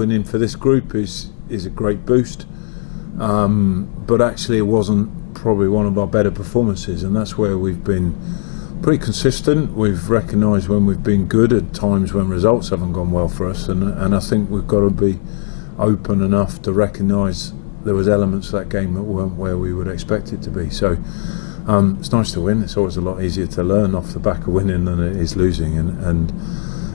winning for this group is a great boost, but actually it wasn't probably one of our better performances, and that's where we've been pretty consistent. We've recognised when we've been good at times when results haven't gone well for us, and I think we've got to be open enough to recognise there was elements of that game that weren't where we would expect it to be. So it's nice to win. It's always a lot easier to learn off the back of winning than it is losing, and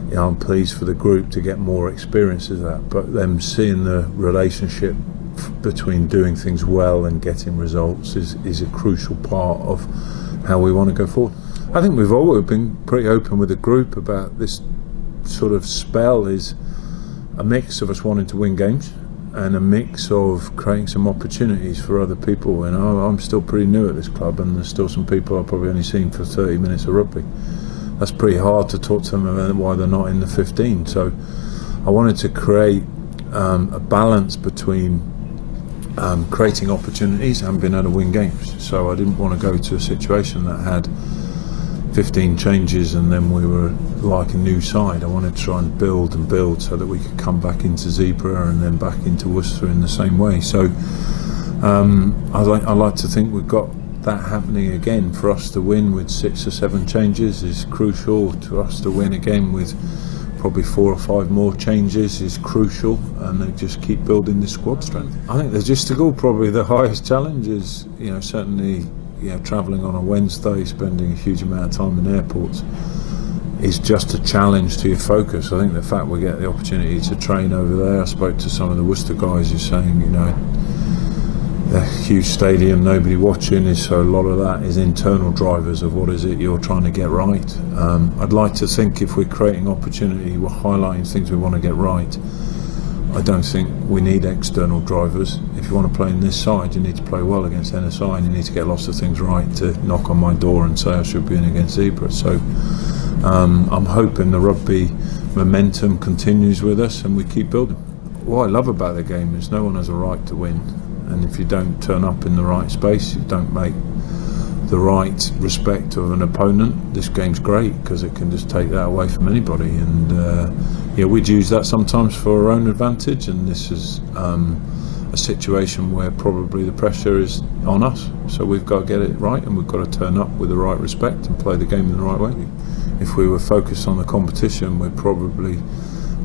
you know, I'm pleased for the group to get more experience of that, but them seeing the relationship between doing things well and getting results is a crucial part of how we want to go forward. I think we've always been pretty open with the group about this sort of spell is a mix of us wanting to win games and a mix of creating some opportunities for other people. And I'm still pretty new at this club, and there's still some people I've probably only seen for 30 minutes of rugby. That's pretty hard to talk to them about why they're not in the 15. So I wanted to create a balance between creating opportunities and being able to win games. So I didn't want to go to a situation that had 15 changes and then we were like a new side. I wanted to try and build so that we could come back into Zebra and then back into Worcester in the same way. So I like to think we've got that happening again. For us to win with 6 or 7 changes is crucial. To us to win again with probably 4 or 5 more changes is crucial, and they just keep building this squad strength. I think logistical, probably the highest challenge is, you know, certainly, you know, travelling on a Wednesday, spending a huge amount of time in airports is just a challenge to your focus. I think the fact we get the opportunity to train over there, I spoke to some of the Worcester guys who are saying, you know, a huge stadium, nobody watching, is so a lot of that is internal drivers of what is it you're trying to get right. I'd like to think if we're creating opportunity, we're highlighting things we want to get right. I don't think we need external drivers. If you want to play in this side, you need to play well against Enisei, and you need to get lots of things right to knock on my door and say I should be in against Zebra. So I'm hoping the rugby momentum continues with us and we keep building. What I love about the game is no one has a right to win, and if you don't turn up in the right space, you don't make the right respect of an opponent, this game's great because it can just take that away from anybody. And yeah, we'd use that sometimes for our own advantage, and this is a situation where probably the pressure is on us, so we've got to get it right and we've got to turn up with the right respect and play the game in the right way. If we were focused on the competition, we'd probably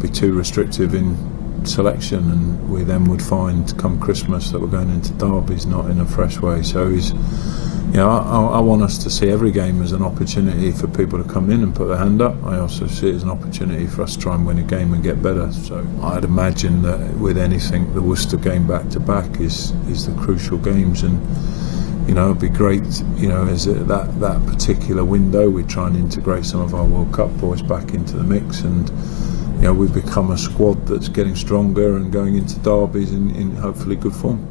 be too restrictive in selection, and we then would find come Christmas that we're going into derbies not in a fresh way. So he's, you know, I want us to see every game as an opportunity for people to come in and put their hand up. I also see it as an opportunity for us to try and win a game and get better. So I'd imagine that with anything, the Worcester game back to back is the crucial games, and you know, it'd be great, you know, as that particular window we try and integrate some of our World Cup boys back into the mix, and you know, we've become a squad that's getting stronger and going into derbies in hopefully good form.